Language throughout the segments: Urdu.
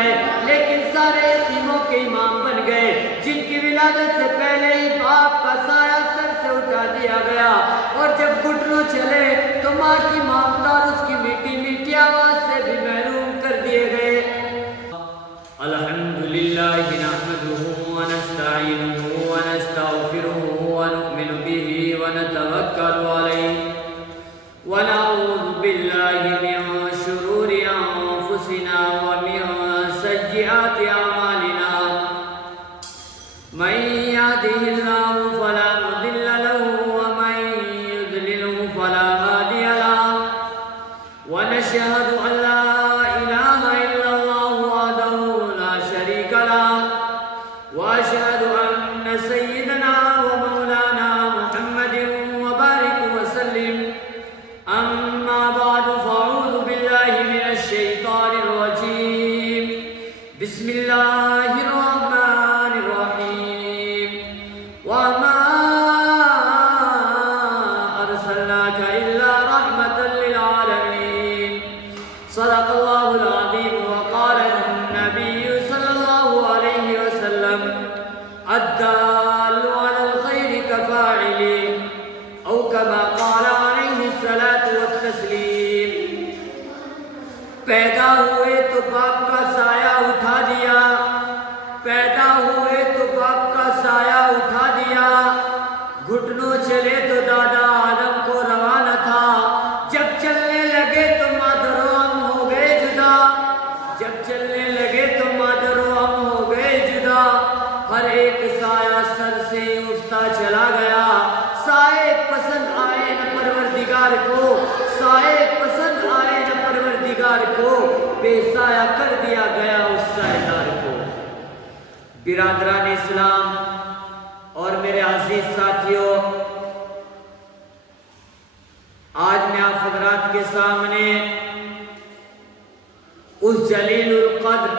لائے لیکن سارے یتیموں کے امام بن گئے، جن کی ولادت سے پہلے ہی باپ کا سایہ سر سے اٹھا دیا گیا، اور جب گھٹنوں چلے تو ماں کی ممتا اور اس کی میٹھی میٹھی آواز سے بھی محروم کر دیے گئے۔ الحمدللہ نحمدہ ونستعینہ ونستغفرہ ونؤمن بہ ونتوکل علیہ ونعوذ باللہ من شرور انفسنا ومن سیئات اعمالنا، من یهده اللہ فلا مضل له ومن یضللہ فلا ہادی له، ونشہد ان لا الہ الا اللہ وحدہ لا شریک له، واشہد ان سیدنا ومولانا محمد وبارک وسلم۔ اما بعد فاعوذ باللہ من الشیطان الرجیم، بسم اللہ الرحمن الرحیم، وما ارسلناک الا رحمتا للعالمین، صدق اللہ العظیم۔ وقال النبی صلی اللہ علیہ وسلم، الدال علی الخیر کفاعله، او کما قال علیہ الصلاۃ والتسلیم۔ پیدا ہوئے تو باپ کا سایہ اٹھا دیا، پیدا ہوئے تو باپ کا سایہ اٹھا دیا، گھٹنوں چلے تو دادا آدم کو روانہ تھا، جب چلنے لگے تو مادر و ام ہو گئے جدا، جب چلنے لگے تو مادر و ام ہو گئے جدا، ہر ایک سایہ سر سے اٹھتا چلا گیا، سائے پسند آئے نہ پروردگار کو، سائے پسند آئے نہ پروردگار کو، بے سایہ کر دیا گیا اس سایہ دار کو۔ برادران اسلام اور میرے عزیز ساتھیوں، آج میں آپ حضرات کے سامنے اس جلیل القدر،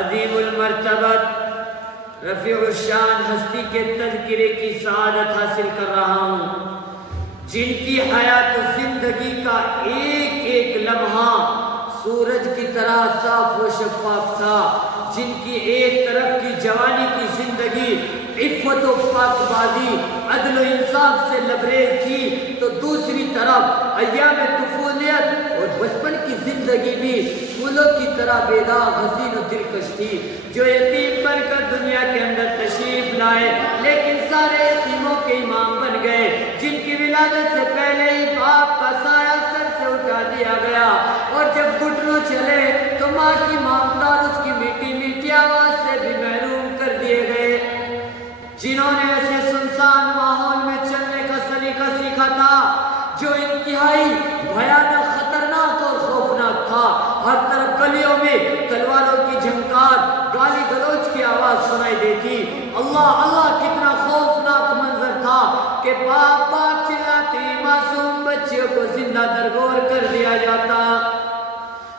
عظیم المرتبت، رفیع الشان ہستی کے تذکرے کی سعادت حاصل کر رہا ہوں، جن کی حیات زندگی کا ایک ایک لمحہ سورج کی طرح صاف و شفاف تھا، جن کی ایک طرف کی جوانی کی زندگی عفت و پاک بازی، عدل و انصاف سے لبریز تھی، تو دوسری طرف ایام طفولیت اور بچپن کی زندگی بھی پھولوں کی طرح بیدار، حسین و دلکش تھی، جو یتیم بن کر دنیا کے اندر تشریف لائے لیکن سارے یتیموں کے امام بن گئے، جن کی ولادت سے پہلے ہی باپ کا سایہ سر سے اٹھا دیا گیا، اور جب گھٹنوں چلے تو ماں کی ممتا اور اس کی میٹھی میٹھی آواز سے بھی محروم کر دیے گئے، جنہوں نے ایسے سنسان ماحول میں چلنے کا سلیقہ سیکھا تھا جو انتہائی بھیانک، خطرناک اور خوفناک تھا۔ ہر طرف گلیوں میں تلواروں کی جھنکار، گالی گلوچ کی آواز سنائی دیتی۔ اللہ اللہ، کتنا خوفناک منظر تھا کہ باپ باپ چلاتے معصوم بچیوں کو زندہ درگور کر دیا جاتا۔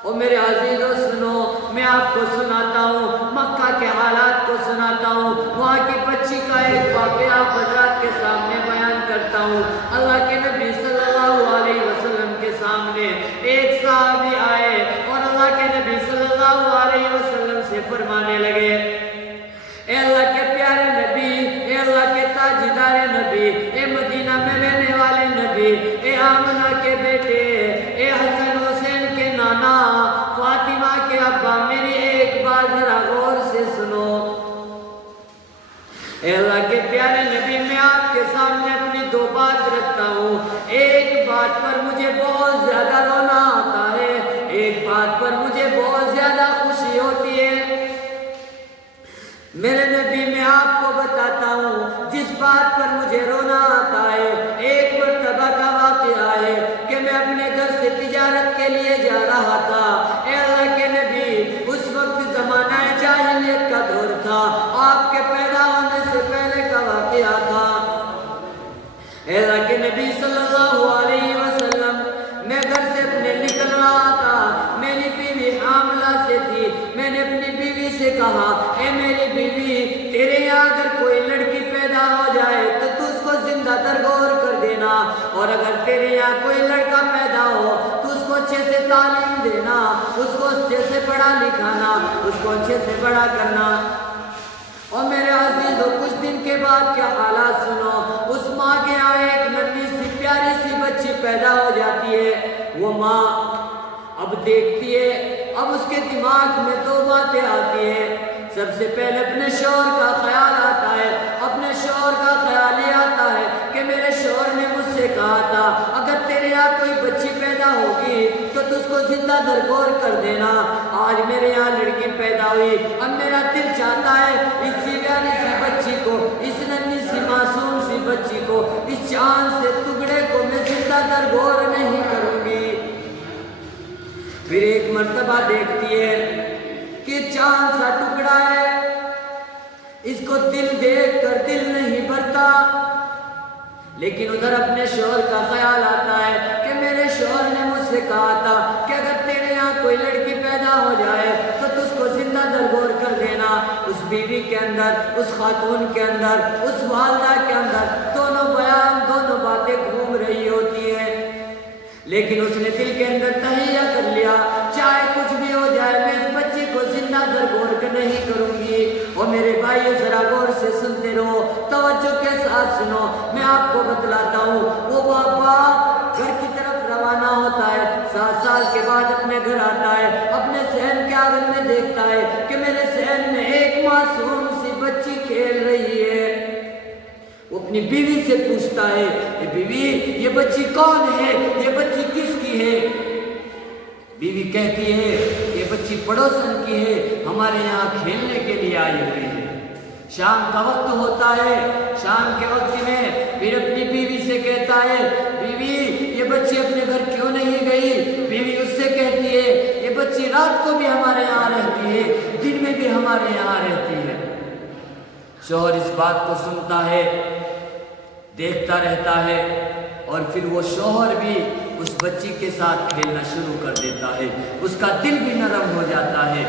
اور میرے عزیزوں سنو، میں آپ کو سناتا ہوں، مکہ کے حالات کو سناتا ہوں، وہاں کی بچی کا ایک واقعہ حضرات کے سامنے بیان کرتا ہوں۔ اللہ کے نبی صلی اللہ علیہ وسلم کے سامنے ایک صحابی آئے اور اللہ کے نبی صلی اللہ علیہ وسلم سے فرمانے لگے، اے اللہ کے پیارے نبی، اے اللہ کے تاجدار نبی، اے مدینہ میں رہنے والے نبی، اے آمنہ کے بیٹے، اے حسن حسین کے نانا، فاطمہ کے ابا، میری ایک بات ذرا غور سے سنو۔ اے اللہ کے پیارے نبی، میں آپ کے سامنے اپنی دو بات رکھتا ہوں، ایک بات پر مجھے بہت زیادہ رونا آتا ہے، ایک بات پر مجھے بہت زیادہ خوشی ہوتی ہے۔ میرے نبی، میں آپ کو بتاتا ہوں، جس بات پر مجھے رونا آتا ہے، ایک مرتبہ کا واقعہ ہے کہ میں اپنے گھر سے تجارت کے لیے جا رہا تھا۔ اے اللہ کے نبی، اس وقت زمانہ جاہلیت کا دور تھا، آپ کے پیدا ہونے سے پہلے کا واقعہ تھا۔ اے اللہ کے نبی صلی اللہ علیہ وسلم، میں گھر سے اپنے نکل رہا تھا، میری بیوی حاملہ سے تھی۔ میں نے اپنی بیوی سے کہا، اے میری بیوی، تیرے یہاں اگر کوئی لڑکی پیدا ہو جائے تو تو اس کو زندہ درگور کر دینا، اور اگر تیرے یہاں کوئی لڑکا پیدا ہو تو اس کو اچھے سے تعلیم دینا، اس کو اچھے سے پڑھا لکھانا، اس کو اچھے سے بڑا کرنا۔ اور میرے عزیزو کچھ دن کے بعد کیا حالات سنو، اس ماں کے یہاں ایک ننھی سی پیاری سی بچی پیدا ہو جاتی ہے۔ وہ ماں اب دیکھتی ہے، اب اس کے دماغ میں دو باتیں آتی ہیں۔ سب سے پہلے اپنے شوہر کا خیال آتا ہے، اپنے شوہر کا خیال یہ آتا ہے کہ میرے شوہر نے مجھ سے کہا تھا اگر تیرے یہاں کوئی بچی پیدا ہوگی تو تجھ کو زندہ درگور کر دینا۔ آج میرے یہاں لڑکی پیدا ہوئی، اب میرا دل چاہتا ہے اس پیاری سی بچی کو، اس ننھی سی معصوم سی بچی کو، اس چاند سے ٹکڑے کو میں زندہ درگور نہیں کروں گی۔ پھر ایک مرتبہ دیکھتی ہے کہ چاند سا ٹکڑا ہے، اس کو دل دیکھ کر دل نہیں بھرتا، لیکن ادھر اپنے شوہر کا خیال آتا ہے کہ میرے شوہر نے مجھ سے کہا تھا کہ اگر تیرے یہاں کوئی لڑکی پیدا ہو جائے تو تجھ کو زندہ درگور کر دینا۔ اس بیوی کے اندر، اس خاتون کے اندر، اس والدہ کے اندر دونوں بیان، دونوں باتیں گھوم رہی ہوتی ہیں، لیکن اس نے دل کے اندر تہیہ کر لیا چاہے کچھ بھی ہو جائے میں اس بچی کو زندہ درگور نہیں کروں گی۔ اور میرے بھائی ذرا غور سے سنتے رہو، توجہ کے ساتھ سنو، میں آپ کو بتلاتا ہوں۔ وہ باپ گھر کی طرف روانہ ہوتا ہے، 7 سال کے بعد اپنے گھر آتا ہے، اپنے صحن کے آنگن میں دیکھتا ہے کہ میرے صحن میں ایک معصوم سی بچی کھیل رہی ہے۔ وہ اپنی بیوی سے پوچھتا ہے کہ بیوی یہ بچی کون ہے، یہ بچی کس کی ہے؟ بیوی کہتی ہے یہ بچی پڑوسن کی ہے، ہمارے یہاں کھیلنے کے لیے آئی ہوئی ہے۔ شام کا وقت ہوتا ہے، شام کے وقت میں پھر اپنی بیوی سے کہتا ہے بیوی یہ بچی اپنے گھر کیوں نہیں گئی؟ بیوی اس سے کہتی ہے یہ بچی رات کو بھی ہمارے یہاں رہتی ہے، دن میں بھی ہمارے یہاں رہتی ہے۔ شوہر اس بات کو سنتا ہے، دیکھتا رہتا ہے، اور پھر وہ شوہر بھی اس بچی کے ساتھ کھیلنا شروع کر دیتا ہے، اس کا دل بھی نرم ہو جاتا ہے۔